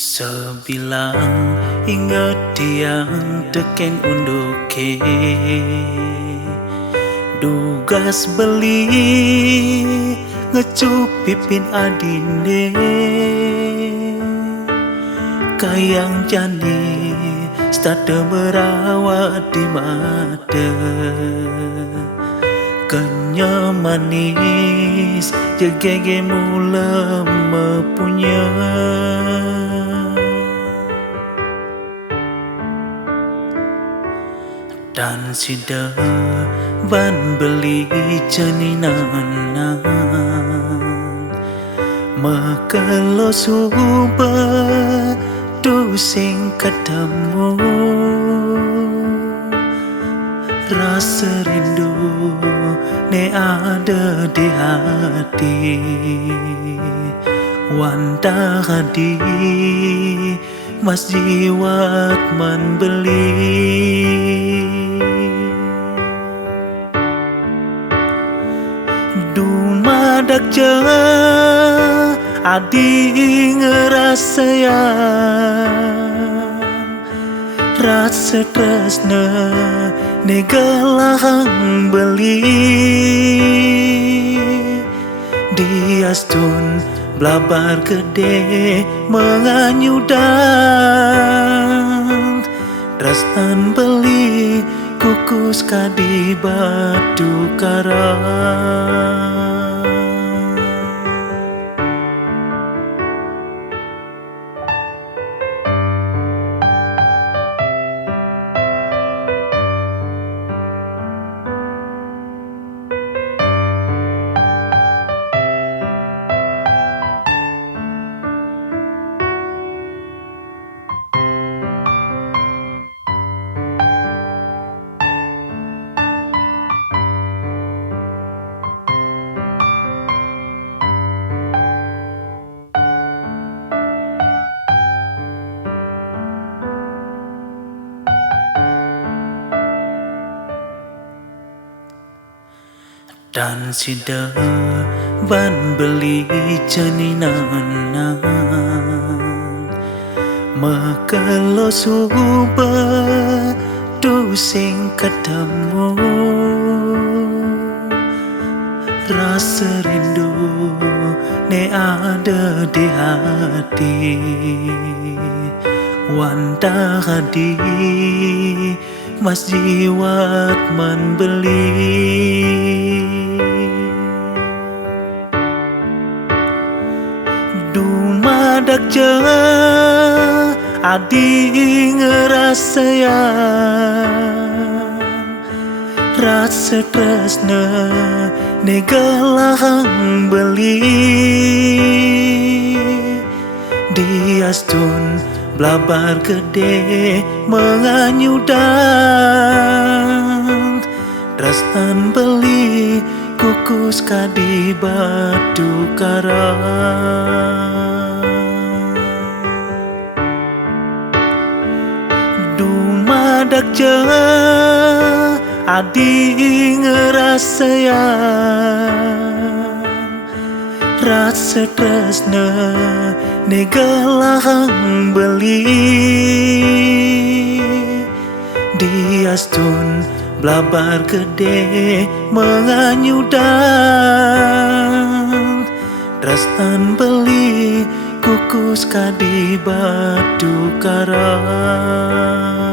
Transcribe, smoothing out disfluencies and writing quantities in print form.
Sebilang ingat tiang teken unduke Dugas beli ngecup pipin adine Kayang jani stade merawat di mata Kenya manis jegege mula mepunya Dan sida ban beli janinan Makelo suba tu sing ketemu Rasa rindu ne ada di hati Wanda hadi mas jiwat man beli Dumadak je adi ngerasa Rasa tresna negalahang beli Diastun blabar gede menganyudang Tresnan beli kukus kadi batu karang Dan sida ban beli janinan Makelo suba tu sing ketemu Rasa rindu ne ada di hati Wanda hadi mas jiwat man beli Dumadak je adi ngerasa Rasa tresna negalahang beli Diastun blabar gede menganyudang Tresnan beli kukus kadi batu karang Dumadak je adi ngerasa Rasa tresna negalahang beli Diastun blabar gede menganyudang Tresnan beli kukus kadi batu karang